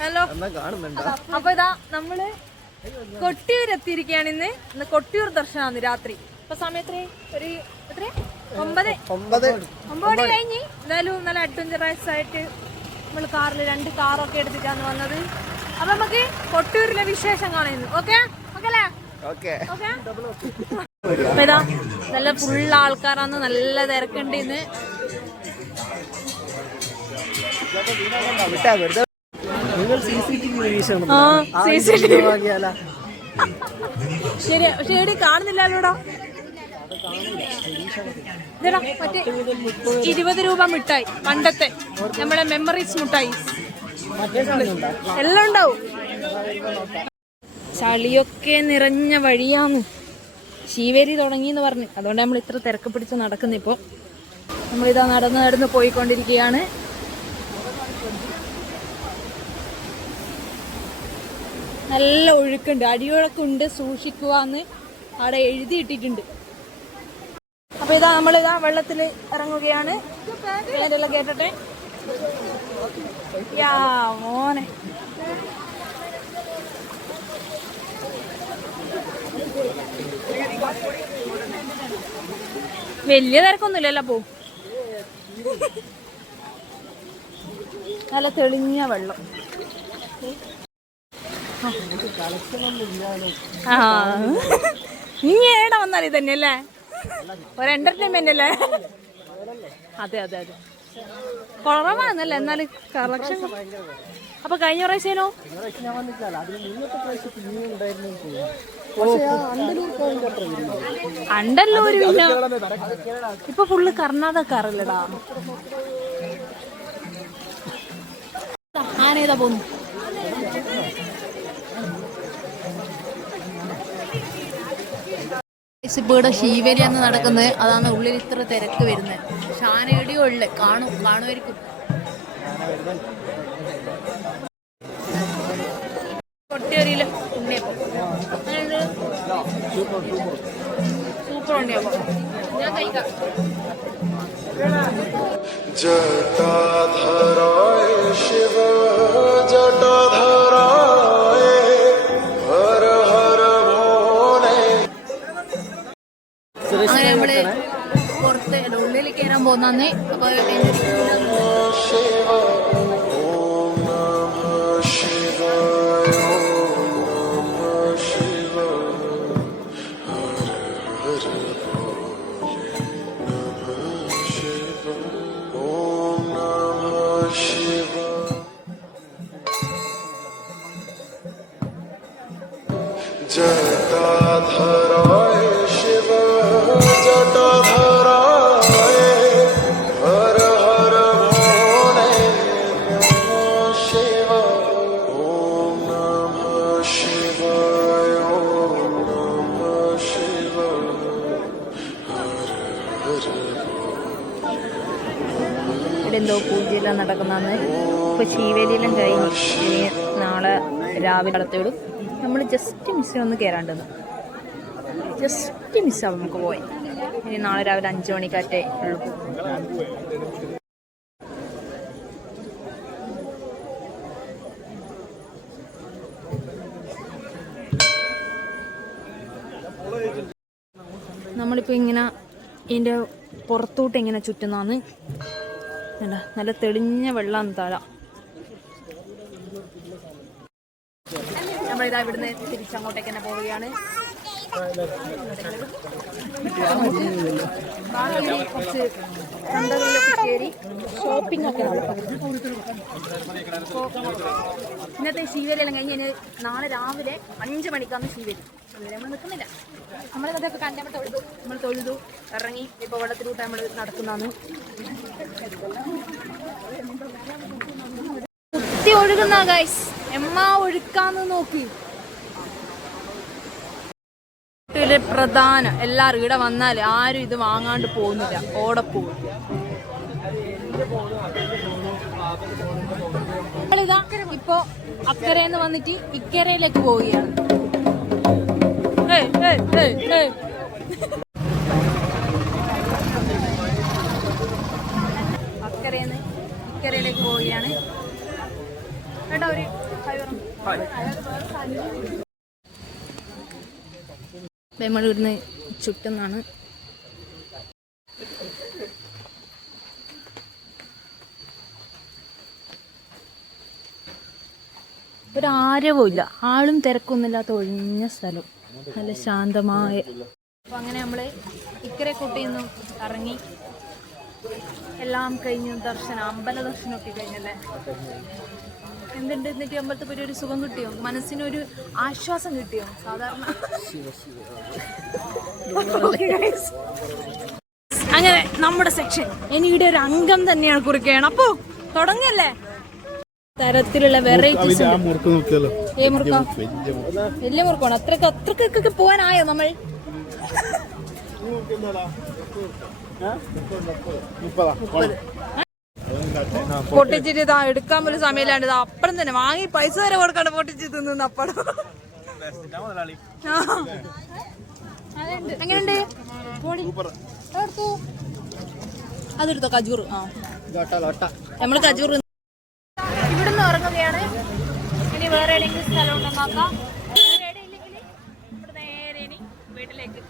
Hello. അപ്പൊ ഇതാ നമ്മള് കൊട്ടിയൂർ എത്തിയിരിക്കുകയാണ്. ഇന്ന് കൊട്ടിയൂർ ദർശനമാണ് രാത്രി. ഇപ്പൊ സമയത്ത് ഒരു 9 മണി കഴിഞ്ഞ്. എന്തായാലും നല്ല അഡ്വഞ്ചറസ് ആയിട്ട് നമ്മള് കാറിൽ 2 കാറൊക്കെ എടുത്തിട്ടാണ് വന്നത്. അപ്പൊ നമുക്ക് കൊട്ടിയൂരിലെ വിശേഷം കാണുന്നു. ഓക്കെ അല്ലേ? അപ്പൊ ഇതാ നല്ല ഫുൾ ആൾക്കാരാണ്, നല്ല തിരക്കുണ്ട് ഇന്ന്. ശരി, ശരി കാണുന്നില്ലല്ലോടാ. മറ്റേ 20 രൂപ മിഠായി, പണ്ടത്തെ നമ്മളെ മെമ്മറീസ് മിഠായി എല്ലാം ഉണ്ടാവും. ചളിയൊക്കെ നിറഞ്ഞ വഴിയാന്ന്. ശീവേലി തുടങ്ങിയെന്ന് പറഞ്ഞു. അതുകൊണ്ട് നമ്മൾ ഇത്ര തിരക്ക് പിടിച്ച് നടക്കുന്നു. ഇപ്പോൾ നമ്മളിതാ നടന്ന് പോയിക്കൊണ്ടിരിക്കുകയാണ്. നല്ല ഒഴുക്കുണ്ട്, അടിയൊഴുക്കുണ്ട്, സൂക്ഷിക്കുക എന്ന് അവിടെ എഴുതിയിട്ടിട്ടുണ്ട്. അപ്പൊ ഇതാ നമ്മളിതാ വെള്ളത്തിൽ ഇറങ്ങുകയാണ്. പേരെല്ലാം കേട്ടട്ടെ. യാ മോനെ, വലിയ തിരക്കൊന്നുമില്ലല്ലോ. പോ, നല്ല തെളിഞ്ഞ വെള്ളം. നീ ഏടാ വന്നാലേ തന്നെയല്ലേ, ഒരു എന്റർടൈൻമെന്റ് അല്ലേ? അതെ കുറവാന്നല്ലേ, എന്നാലും കളക്ഷൻ. അപ്പൊ കഴിഞ്ഞ പ്രാവശ്യമോ അണ്ടല്ലൂര്, പിന്നെ ഇപ്പൊ ഫുള്ള് കർണാടകക്കാരല്ലടാ. ആനേതാ പോന്നു. ഇവിടെ ശീവേലിയാണ് നടക്കുന്നത്. അതാണ് ഉള്ളിൽ ഇത്ര തിരക്ക് വരുന്നത്. പക്ഷെ ആന എവിടെയോ ഉള്ളു, കാണുമായിരിക്കും. കൊട്ടിയൂരില് ഉണ്ണിയപ്പം സൂപ്പർ ഉണ്ണിയപ്പം ഞാൻ കഴിക്കാം. അങ്ങനെ നമ്മള് പുറത്ത് ഉള്ളിൽ കയറാൻ പോന്നെ. അപ്പൊ ഇവിടെ എന്തോ പൂജയെല്ലാം നടക്കുന്നതാണ്. ഇപ്പൊ ശീവേലിയെല്ലാം കഴിഞ്ഞ് ഇനി നാളെ രാവിലെ അടുത്തോടും. നമ്മൾ ജസ്റ്റ് മിസ്സിനൊന്ന് കയറാണ്ടെന്ന്, ജസ്റ്റ് മിസ്സാവും നമുക്ക് പോയി. ഇനി നാളെ രാവിലെ 5 മണിക്കാറ്റേ ഉള്ളൂ. നമ്മളിപ്പോൾ ഇങ്ങനെ ഇതിൻ്റെ പുറത്തോട്ട് ഇങ്ങനെ ചുറ്റുന്നതാണ്. നല്ല തെളിഞ്ഞ വെള്ളം താഴെ. നമ്മളിതാ ഇവിടുന്ന് തിരിച്ചങ്ങോട്ടേക്ക് തന്നെ പോവുകയാണ്. കുറച്ച് ചന്തകളിലൊക്കെ കയറി ഷോപ്പിംഗ് ഒക്കെ നടക്കും. ഇന്നത്തെ ശീവേലിയെല്ലാം കഴിഞ്ഞ് നാളെ രാവിലെ 5 മണിക്കാണ് ശീവേലി. നമ്മൾ നിൽക്കുന്നില്ല, നമ്മളതൊക്കെ കണ്ടപ്പോൾ നമ്മൾ തൊഴുതു ഇറങ്ങി. ഇപ്പോൾ വെള്ളത്തിലൂട്ട് നമ്മൾ നടക്കുന്നതാണ്. കുത്തി ഒഴുകുന്ന ഗൈസ്, എമ്മാ ഒഴുക്കാന്ന് നോക്കി. പ്രധാനം എല്ലാവരും ഇവിടെ വന്നാൽ ആരും ഇത് വാങ്ങാണ്ട് പോകുന്നില്ല, ഓടപ്പോവും. നമ്മളിതാ ഇപ്പൊ അക്കരയെന്ന് വന്നിട്ട് ഇക്കരയിലേക്ക് പോവുകയാണ്. അക്കരയെന്ന് ഇക്കരയിലേക്ക് പോവുകയാണ്. കേട്ടോ, ഒരു നമ്മൾ ഇവിടുന്ന് ചുറ്റുന്നാണ്. ഒരാരവും ഇല്ല, ആളും തിരക്കൊന്നുമില്ലാത്ത ഒഴിഞ്ഞ സ്ഥലം, നല്ല ശാന്തമായ. അപ്പം അങ്ങനെ നമ്മൾ ഇക്കരെ കുട്ടിയിൽ നിന്നും ഇറങ്ങി എല്ലാം കഴിഞ്ഞു. ദർശനം, അമ്പല ദർശനമൊക്കെ കഴിഞ്ഞല്ലേ? എന്തുണ്ട് എന്നിട്ട് അമ്പലത്തിൽ പോയി ഒരു സുഖം കിട്ടിയോ? മനസ്സിനൊരു ആശ്വാസം കിട്ടിയോ? സാധാരണ അങ്ങനെ നമ്മുടെ സെക്ഷൻ ഇനിയുടെ ഒരു അംഗം തന്നെയാണ് കുറിക്കുകയാണ്. അപ്പോ തുടങ്ങല്ലേ? തരത്തിലുള്ള വെറൈറ്റീസ്. വലിയ മുറുക്കാണ്. അത്രക്കൊക്കെ പോവാനായോ നമ്മൾ? പൊട്ടിച്ചിട്ട് ഇതാ എടുക്കാൻ പോലും സമയമില്ലാണ്ട് ഇതാ അപ്പഴം തന്നെ വാങ്ങി പൈസ വരെ കൊടുക്കാണ്ട് പൊട്ടിച്ച് തിന്നു അപ്പഴം. എങ്ങനെയുണ്ട്? അതെടുത്തോ കജൂർ. നമ്മള് കജൂർ ഇവിടുന്ന് ഇറങ്ങുകയാണ്. ഇനി വേറെ ഏതെങ്കിലും സ്ഥലം ഉണ്ടെന്ന് നോക്കാം. ഇവിടെ നേരെ ഇനി വീട്ടിലേക്ക്.